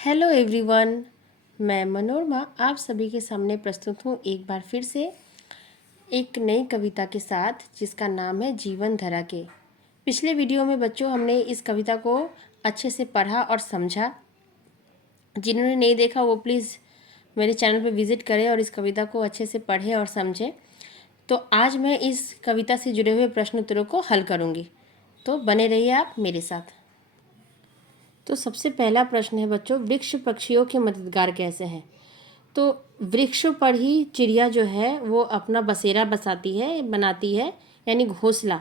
Hello everyone, मैं मनोरमा आप सभी के सामने प्रस्तुत हूँ एक बार फिर से एक नई कविता के साथ जिसका नाम है जीवन धरा के। पिछले वीडियो में बच्चों हमने इस कविता को अच्छे से पढ़ा और समझा। जिन्होंने नहीं देखा वो प्लीज़ मेरे चैनल पर विज़िट करें और इस कविता को अच्छे से पढ़ें और समझें। तो आज मैं इस कविता से जुड़े हुए प्रश्न उत्तरों को हल करूँगी, तो बने रहिए आप मेरे साथ। तो सबसे पहला प्रश्न है बच्चों, वृक्ष पक्षियों के मददगार कैसे हैं? तो वृक्षों पर ही चिड़िया जो है वो अपना बसेरा बनाती है, यानी घोंसला।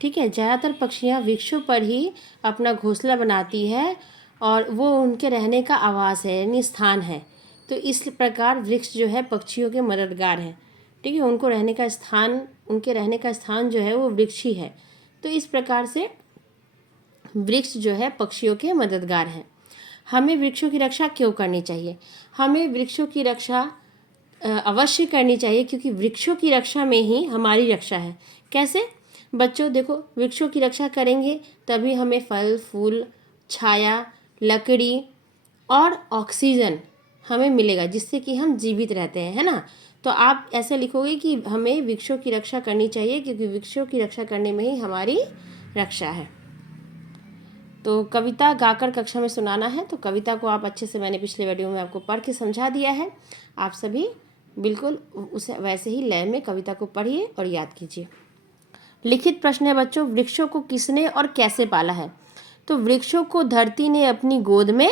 ठीक है, ज़्यादातर पक्षियाँ वृक्षों पर ही अपना घोंसला बनाती है और वो उनके रहने का आवास है, यानी स्थान है। तो इस प्रकार वृक्ष जो है पक्षियों के मददगार हैं। ठीक है, उनके रहने का स्थान जो है वो वृक्ष ही है। तो इस प्रकार से वृक्ष जो है पक्षियों के मददगार हैं। हमें वृक्षों की रक्षा क्यों करनी चाहिए? हमें वृक्षों की रक्षा अवश्य करनी चाहिए, क्योंकि वृक्षों की रक्षा में ही हमारी रक्षा है। कैसे? बच्चों देखो, वृक्षों की रक्षा करेंगे तभी हमें फल फूल, छाया, लकड़ी और ऑक्सीजन हमें मिलेगा, जिससे कि हम जीवित रहते हैं, है ना। तो आप ऐसे लिखोगे कि हमें वृक्षों की रक्षा करनी चाहिए, क्योंकि वृक्षों की रक्षा करने में ही हमारी रक्षा है। तो कविता गाकर कक्षा में सुनाना है। तो कविता को आप अच्छे से, मैंने पिछले वीडियो में आपको पढ़ के समझा दिया है। आप सभी बिल्कुल उसे वैसे ही लय में कविता को पढ़िए और याद कीजिए। लिखित प्रश्न है बच्चों, वृक्षों को किसने और कैसे पाला है? तो वृक्षों को धरती ने अपनी गोद में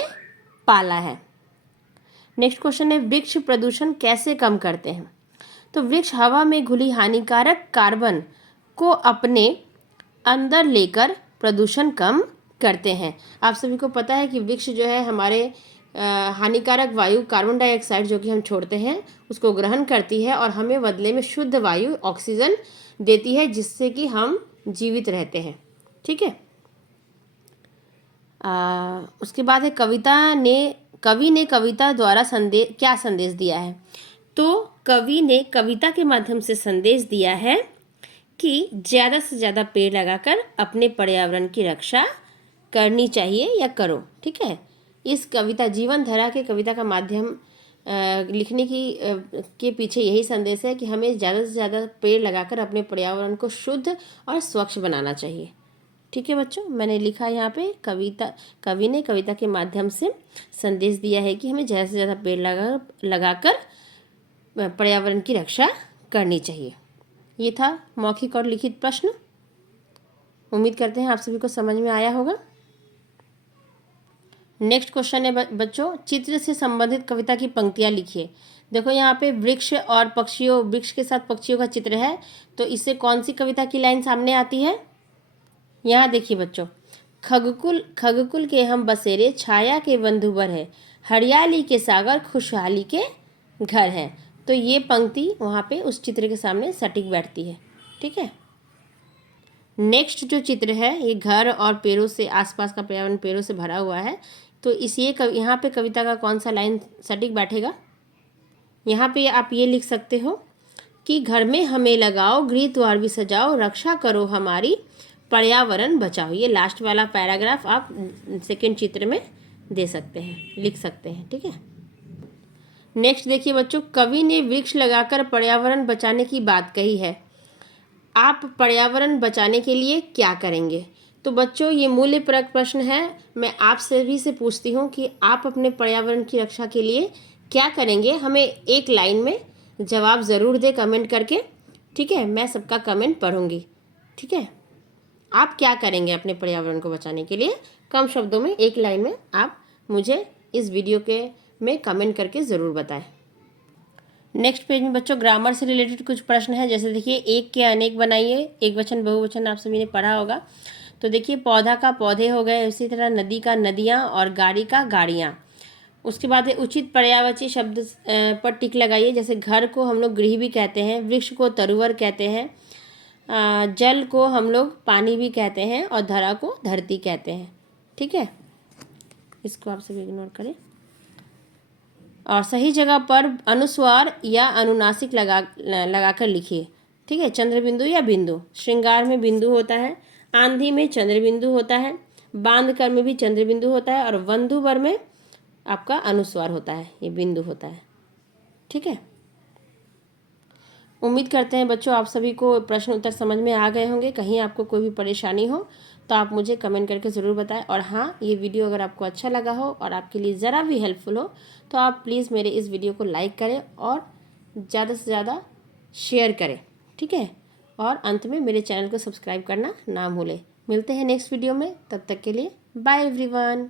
पाला है। नेक्स्ट क्वेश्चन है, वृक्ष प्रदूषण कैसे कम करते हैं? तो वृक्ष हवा में घुली हानिकारक कार्बन को अपने अंदर लेकर प्रदूषण कम करते हैं। आप सभी को पता है कि वृक्ष जो है हमारे हानिकारक वायु कार्बन डाइऑक्साइड जो कि हम छोड़ते हैं उसको ग्रहण करती है और हमें बदले में शुद्ध वायु ऑक्सीजन देती है, जिससे कि हम जीवित रहते हैं। ठीक है। उसके बाद है, कवि ने कविता द्वारा क्या संदेश दिया है? तो कवि ने कविता के माध्यम से संदेश दिया है कि ज़्यादा से ज़्यादा पेड़ लगाकर अपने पर्यावरण की रक्षा करनी चाहिए या करो। ठीक है, इस कविता जीवन धरा के कविता का माध्यम लिखने के पीछे यही संदेश है कि हमें ज़्यादा से ज़्यादा पेड़ लगाकर अपने पर्यावरण को शुद्ध और स्वच्छ बनाना चाहिए। ठीक है बच्चों, मैंने लिखा यहाँ पे कवि ने कविता के माध्यम से संदेश दिया है कि हमें ज़्यादा से ज़्यादा पेड़ लगाकर पर्यावरण की रक्षा करनी चाहिए। ये था मौखिक और लिखित प्रश्न। उम्मीद करते हैं आप सभी को समझ में आया होगा। नेक्स्ट क्वेश्चन है बच्चों, चित्र से संबंधित कविता की पंक्तियाँ लिखिए। देखो यहाँ पे वृक्ष के साथ पक्षियों का चित्र है, तो इससे कौन सी कविता की लाइन सामने आती है? यहाँ देखिए बच्चों, खगकुल के हम बसेरे, छाया के बंधुवर है, हरियाली के सागर, खुशहाली के घर हैं। तो ये पंक्ति वहाँ पे उस चित्र के सामने सटीक बैठती है। ठीक है। नेक्स्ट जो चित्र है ये घर और पेड़ों से, आसपास का पर्यावरण पेड़ों से भरा हुआ है। तो यहाँ पे कविता का कौन सा लाइन सटीक बैठेगा? यहाँ पे आप ये लिख सकते हो कि घर में हमें लगाओ, गृह द्वार भी सजाओ, रक्षा करो हमारी, पर्यावरण बचाओ। ये लास्ट वाला पैराग्राफ आप सेकंड चित्र में दे सकते हैं, लिख सकते हैं। ठीक है। नेक्स्ट देखिए बच्चों, कवि ने वृक्ष लगाकर पर्यावरण बचाने की बात कही है। आप पर्यावरण बचाने के लिए क्या करेंगे? तो बच्चों ये मूल्यपरक प्रश्न है। मैं आप सभी से पूछती हूँ कि आप अपने पर्यावरण की रक्षा के लिए क्या करेंगे? हमें एक लाइन में जवाब ज़रूर दें कमेंट करके। ठीक है, मैं सबका कमेंट पढ़ूंगी। ठीक है, आप क्या करेंगे अपने पर्यावरण को बचाने के लिए? कम शब्दों में एक लाइन में आप मुझे इस वीडियो में कमेंट करके ज़रूर बताएं। नेक्स्ट पेज में बच्चों ग्रामर से रिलेटेड कुछ प्रश्न है। जैसे देखिए, एक के अनेक बनाइए, एक वचन बहुवचन आप सभी ने पढ़ा होगा। तो देखिए, पौधा का पौधे हो गए, उसी तरह नदी का नदियाँ और गाड़ी का गाड़ियाँ। उसके बाद है उचित पर्यायवाची शब्द पर टिक लगाइए। जैसे घर को हम लोग गृह भी कहते हैं, वृक्ष को तरुवर कहते हैं, जल को हम लोग पानी भी कहते हैं और धरा को धरती कहते हैं। ठीक है, इसको आप सभी इग्नोर करें। और सही जगह पर अनुस्वार या अनुनासिक लगाकर लिखिए। ठीक है, चंद्रबिंदु या बिंदु। श्रृंगार में बिंदु होता है, आंधी में चंद्रबिंदु होता है, बांध कर में भी चंद्रबिंदु होता है और वंधुवर में आपका अनुस्वार होता है, ये बिंदु होता है। ठीक है, उम्मीद करते हैं बच्चों आप सभी को प्रश्न उत्तर समझ में आ गए होंगे। कहीं आपको कोई भी परेशानी हो तो आप मुझे कमेंट करके ज़रूर बताएं। और हाँ, ये वीडियो अगर आपको अच्छा लगा हो और आपके लिए ज़रा भी हेल्पफुल हो तो आप प्लीज़ मेरे इस वीडियो को लाइक करें और ज़्यादा से ज़्यादा शेयर करें। ठीक है, और अंत में मेरे चैनल को सब्सक्राइब करना ना भूलें। मिलते हैं नेक्स्ट वीडियो में, तब तक के लिए बाय एवरीवन।